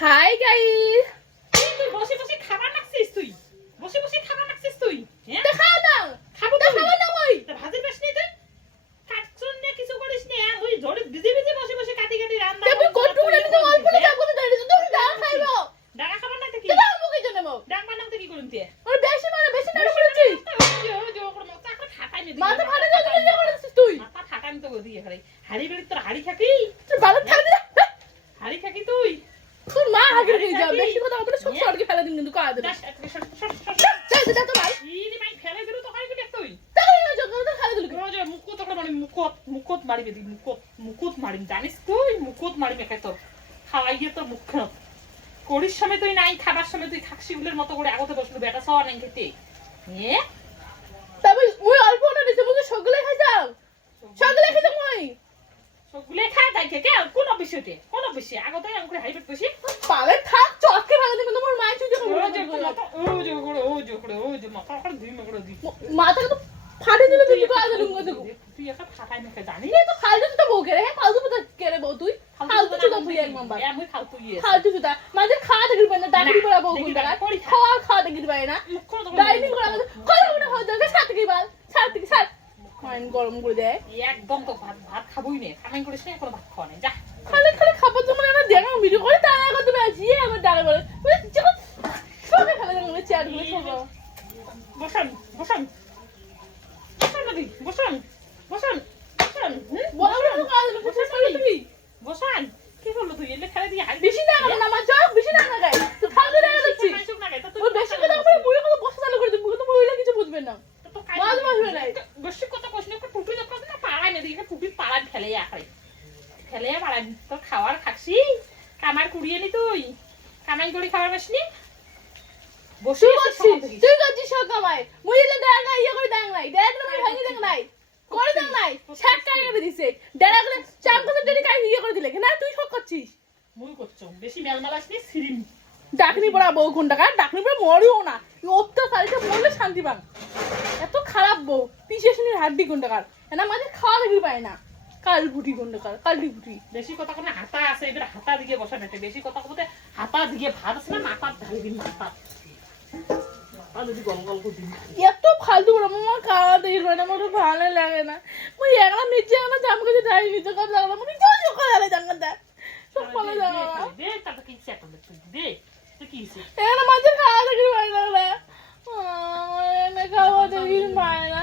Hi guys, তুই বসে বসে খাবার নাকছিস তুই? বসে বসে খাবার নাকছিস তুই? হ্যাঁ? দেখা দাও। খাবো তো খাবো না কই? তা ভাজি পাস নি তুই? কাটছুন না কিছু করিস না, ওই ঝড়ে ভিজে ভিজে বসে বসে কাটি কাটি রান্না তুমি কন্ট্রোল করে নিতে অল্প না যাবো না দাঁড়িয়ে তুমি ডাল খাইবো। ডাকা খাবার না তো কি? দাও মুখে জন্য মো। ডাক বানাতে কি করুন তুই? ওর বেশি নাড়া করেছি। মাথা ফাটা যাবে না করেছিস তুই। মাথা ফাটানি তো গদি এখানে। হাড়ি বেড়ি তোর হাড়ি খাকি? তুই ভালো থাকবি না। হাড়ি খাকি তুই? তোর মা আগে দিয়ে যাও, বেশি কথা বলে সব সরকে ফেলে দিন কিন্তু কাজ দেবে। চল যা তো ভাই। ইনি মাই ফেলে দিলু তো খাইবি তুই? তাই না জগৎ খালি দিল। রোজ মুকুত করে মানে মুকুত মারিবে দি মুকুত মারিম জানিস তুই? মুকুত মারিবে খাই তোর খাওয়াইয়ে তোর মুখ করিস সময় তুই নাই খাবার সময় তুই খাকসিগুলোর মতো করে আগতে বসলো বেটা সওয়া নাই খেতে এ তবে ওই অল্প না দিতে বলে সগলে খাই যাও। সগলে খাই মই। সবগুলো খায় তাই থেকে কোন বিষয়ে আগতে আমি করে হাইবে বসি পালে থাক চটকে ফেলে দিন কিন্তু মোর মাই চুই যখন ও যে মাথা করে দিই করে দিই মাথা তো ফাটে দিলে তুই কাজ লুঙ্গো দেবো। তুই একটা ফাটাই না জানি এই তো ফালতু তো বউ কেরে ফালতু তো কেরে বউ তুই ফালতু তো তুই এক নাম্বার আমি ফালতু ইয়ে ফালতু তো মাঝে খাওয়া দেখি পায় না ডাকরি পড়া বউ কোন টাকা খাওয়া দেখি পায় না ডাইনিং করা করব না হয়ে যাবে সাথে কি বাল সাথে কি সাথ মাইন গরম করে দেয় একদম তো ভাত খাবই না খামাই করে সে কোনো ভাত খাওয়া নাই যা খালি খাবার জন্য না দেখা ভিডিও করে তার আগে তুমি আসিয়ে আমার ডাকে বলে যখন সবে ফেলে দেন চেয়ার গুলো সব বসান বসান বসান নদী বসান বসান বসান বলো না কাজ বসে পড়ে তুমি বসান কি করলো তুই এলে খেলা দিয়ে হাই বেশি না না আমার যাও বেশি না গায় তো ফালতু দেখা যাচ্ছে ওর বেশি কথা বলে বুড়ি কথা বসে চালু করে দিই তো বুড়িলা কিছু বুঝবে না মাঝ মাঝবে নাই বেশি কথা কষ্ট না টুটি না কথা না পাড়ায় না দিকে টুটি পাড়ায় ফেলে আখাই ফেলে পাড়ায় তো খাওয়ার খাচ্ছি কামার কুড়িয়ে নি তুই কামাই করে খাবার বাসনি বসে তুই করছিস সব কামাই মুই এলে ডাক নাই ইয়ে করে ডাক নাই ডাক না ভাঙি দেখ নাই করে দেখ নাই শাক কাই করে দিছে ডাক গলে চাম করে ডেলি কাই ইয়ে করে দিলে না তুই সব করছিস মুই করছ বেশি মেলমালাসনি সিরিম ডাকনি পড়া বউ কোন টাকা ডাকনি পড়া মরিও না অত্যাচারিটা মরলে শান্তি পান এত খারাপ বউ পিছেশনির হাড্ডি কোন টাকার না মাঝে খাওয়া দেখি পায় না কাল বুটি কোন টাকার কালটি বুটি বেশি কথা কোন হাতা আছে এবার হাতা দিকে বসা নাতে বেশি কথা বলতে হাতা দিকে ভাত আছে না মাথা ঢালি দিন মাথা যদি গল গল করে দিন এত ফালতু বড় মামা খাওয়া দেখি না আমার ভালো লাগে না মুই একলা নিচে না জাম করে যাই নিচে কাজ লাগলো মুই জল সকালে আলে জাঙ্গা সব ফলে যাওয়া দে তাতে কি সেট হবে দে তো কি হইছে এখানে মাঝে খাওয়া দেখি ভালো লাগলো এনে খাওয়া দেখি পায় না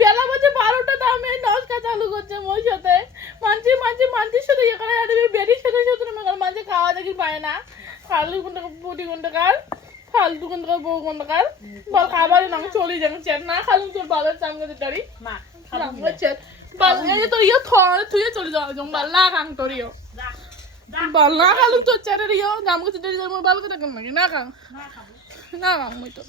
বেলা বাজে 12টা দামে নস্কা চালু করছে মোর সাথে মানছি শুধু এখানে বেরিয়ে শুধু মাঝে খাওয়া দেখি পায় না ফালতু কোন টাকা বুটি কোন টাকার ফালতু কোন টাকা বউ কোন টাকার বল খাবার না চলে যাবে চেট না খালুম তোর বাবার চামড়াতে দাঁড়ি মা চেট বল এই তো ইয়ে তুই চলে যাও জম বাল্লা কাং তোরিও বাল্লা খালুম তোর চেটের ইয়ে জামকে চেটের মোর বালকে থাকে না কাং না কাং মুই তো